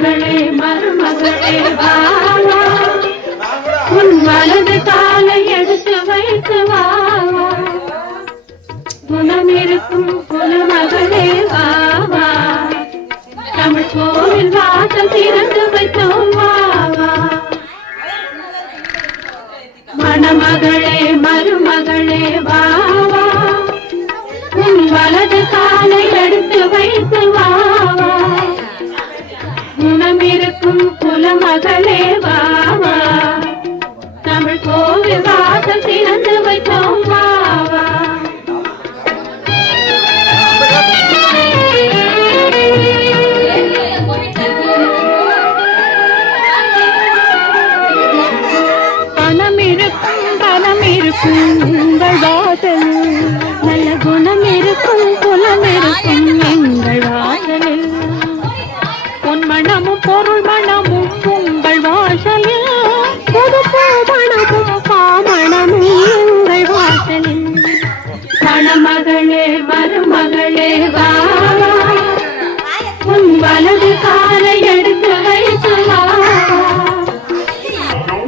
மணமகளே மருமகளே வாவா உன் வலது காலை எடுத்து வைத்து வாவா குணம் இருக்கும் குலமகளே வாவா தமிழ் கோவில் வாசல் திறந்து வைத்தோம் வாவா மணமகளே மருமகளே வாவா உன் வலது காலை எடுத்து வைத்து வாவா குணம் இருக்கும் குலமகளே வாவா தமிழ் கோவில் வாசல் திறந்து வைத்தோம் வாவா உங்கள் வாசல் நல்ல குணம் இருக்கும் குலம் இருக்கும் எங்கள் வாசலில் பொன் மணமும் பொருள் மணமும் உங்கள் வாசலில் புது மணமும் பாமணமும் எங்கள் வாசலில் மணமகளே மருமகளே வாவா உன் வலது காலை எடுத்து வைத்து வாவா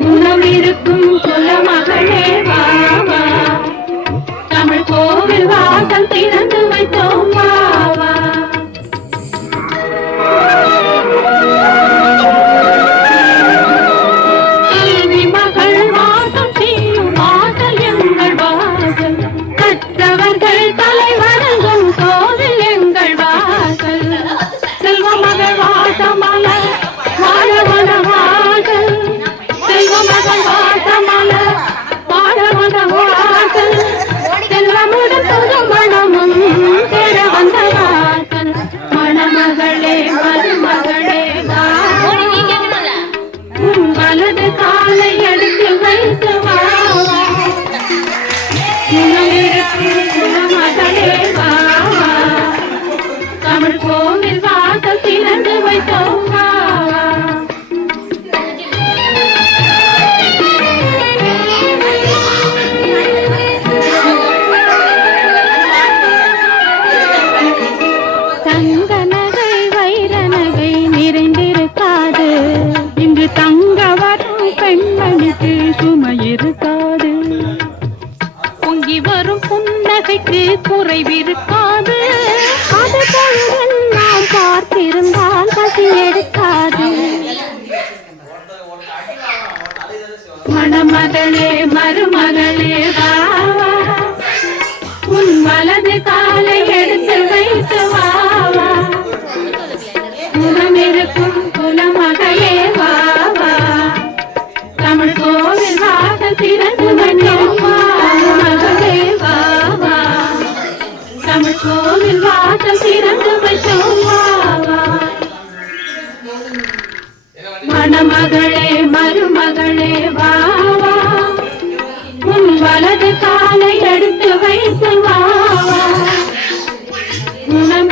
குணம் இருக்கும் குலமகளே வாவா தமிழ் கோவில் வாசல் திறந்து வைத்தோம் வாவா கல்வி மகள் வாசம் செய்யும் வாசல் எங்கள் வாசல் கற்றவர்கள் தலைவரங்கும் கோவில் எங்கள் வாசல் செல்வ மகள் வாசமல வாழவன வாசல் செல்வ மகள் வாசமல வாழவன வாசல் செல்வமுடன் புது மணமும் பெற வந்த வாசல் மணமகளே மருமகளே உன் வலது காலை எடுத்து வைத்து வாவா குணமிருக்கும் குலமகளே வாவா தமிழ் கோவில் வாசல் திறந்து வைத்தோம் வாவா தங்க நகை வைர நகை நிறைந்திருக்காது இங்கு தங்க வரும் பெண்மணிக்கு சுமை இருக்காது பொங்கி வரும் புன்னகைக்கு குறைவிருக்காது அது பொழுதும் நாம் பார்த்திருந்தால் பசி எடுக்காது மணமகளே மருமகளே வாவா உன் வலது காலை எடுத்து வைத்து வாவா குணம் இருக்கும் குலமகளே வாவா தமிழ் கோவில் வாசல் திறந்து வைத்தோம் மகளே வாவா தமிழ் கோவில் வாசல் திறந்து வைத்தோம் வாவா மணமகளே மருமகளே வாவா உன் வலது காலை எடுத்து வைத்து வா